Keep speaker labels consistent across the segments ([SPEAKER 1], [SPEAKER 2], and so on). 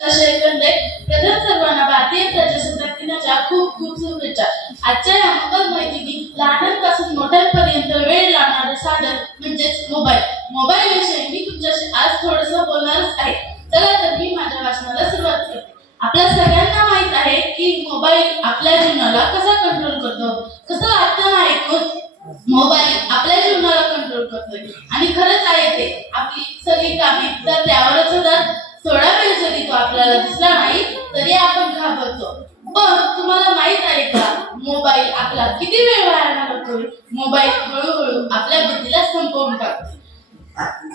[SPEAKER 1] प्रथम सर्वांना भारतीय प्रजासत्ताक दिनाच्या खूप खूप शुभेच्छा. आजच्या या मोबाईल माहितीने लहानांपासून मोठ्यांपर्यंत वेळ लावणारे साधन म्हणजेच मोबाईल. मोबाईल विषयी मी तुमच्याशी आज थोडस बोलणारच आहे. चला तर मी माझ्या वाचनाला सुरुवात करते. आपल्या सगळ्यांना माहीत आहे की मोबाईल आपल्या जीवनाला कसा कंट्रोल करतो? कसं वाटतं ना ऐकून मोबाईल आपल्या जीवनाला कंट्रोल करतोय. आणि आपल्याला दिसला नाही तरी आपण घाबरतो. पण तुम्हाला माहीत आहे का मोबाईल आपला किती वेळ वाया घालवतोय? मोबाईल हळूहळू आपल्या बुद्धीला संपवून टाकतो.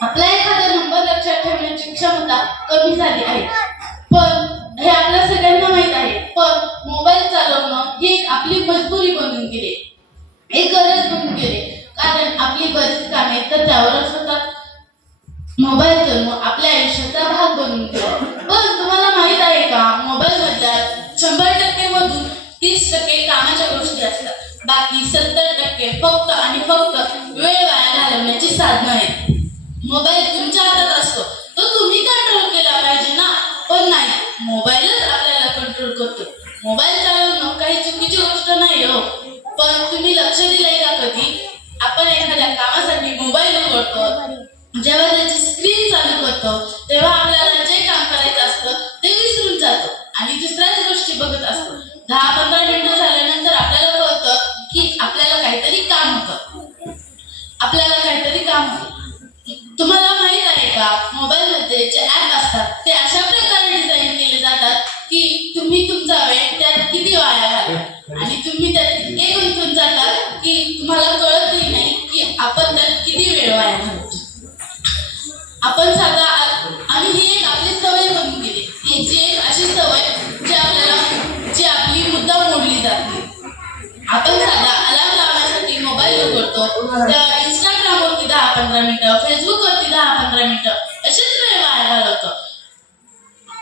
[SPEAKER 1] आपला एखादा नंबर लक्षात ठेवण्याची क्षमता कमी झाली आहे. पण हे आपल्या सगळ्यांना माहीत आहे पण मोबाईल चालवणं ही एक आपली मजबुरी बनून गेली. एक गरज बनून गेली. कारण आपली बरीच कामे तर त्यावरच होतात मोबाईल जन्म आपल्या आयुष्याचा भाग बनून गेला. पण सगळे कामाच्या गोष्टी असतात. बाकी सत्तर टक्के फक्त आणि फक्त वेळ वाया घालवण्याची साधनं आहेत. मोबाईल तुमच्या हातात असतो. तो तुम्ही कंट्रोल केला पाहिजे ना? पण नाही मोबाईलच आपल्याला कंट्रोल करतो. मोबाईल चालवणं काही चुकीची गोष्ट नाही हो. पण तुम्ही लक्ष दिलंय का कधी? आपण एखाद्या कामासाठी मोबाईल उघडतो. जेव्हा त्याची स्क्रीन चालू करतो तेव्हा आपल्याला जे काम करायचं असतं ते विसरून जातो. आणि दुसऱ्याच गोष्टी बघत असतो. दहा तुम्हाला माहीत आहे का मोबाईल मध्ये जे ऍप असतात ते अशा प्रकारे डिझाईन केले जातात की तुम्ही तुमचा वेळ त्यात किती वाया घाला आणि तुम्ही त्यात इतके गुंतून जातात की तुम्हाला कळतही नाही की आपण त्यात किती वेळ वाया घालतो आपण साधा आणि ही एक आपली सवय बनून गेली. ही जी एक अशी सवय जी आपल्याला जी आपली मुद्दा मोडली जाते. आपण साधा अलार्म लावण्यासाठी मोबाईल उघडतो तेव्हा दहा पंधरा मिनिटं फेसबुकवरती दहा पंधरा मिनिटं. असेच वेळ वाया घालवतो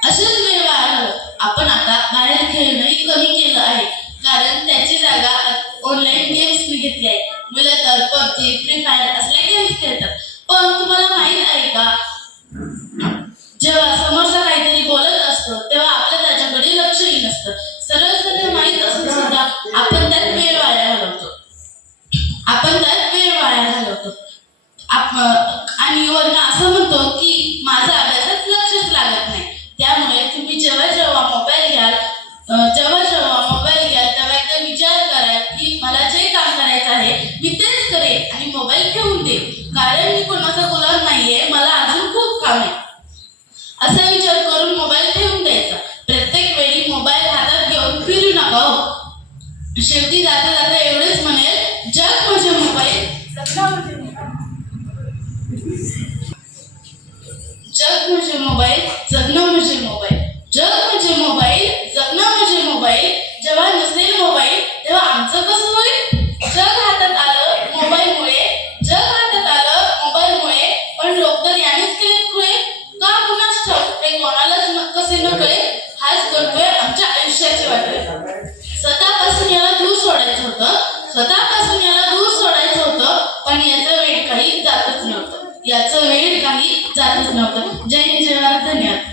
[SPEAKER 1] असेच वेळ वाया घालवतो आपण आता बाहेर खेळणंही कमी केलं आहे. कारण त्याची जागा ऑनलाईन गेम्सनी घेतली आहे. मुलं तर पबजी फ्री फायर असल्या गेम्स खेळतात. आणि वर्ण असं म्हणतो की माझा अभ्यासात लक्षच लागत नाही. त्यामुळे तुम्ही जेव्हा जेव्हा मोबाईल घ्याल जेव्हा जेव्हा मोबाईल घ्याल तेव्हा एकदा विचार करा की मला जे काम करायचं आहे मी तेच करेन आणि मोबाईल ठेवून दे कारण मी कोणाचा गुलाम नाहीये मला अजून खूप काम आहे. असा विचार करून मोबाईल ठेवून द्यायचा. प्रत्येक वेळी मोबाईल हातात घेऊन फिरू नका हो. शेवटी जाता जाता जग म्हणजे मोबाईल जगणं म्हणजे मोबाईल काही जातच नव्हतं जय हिंद जय भारत धन्यवाद.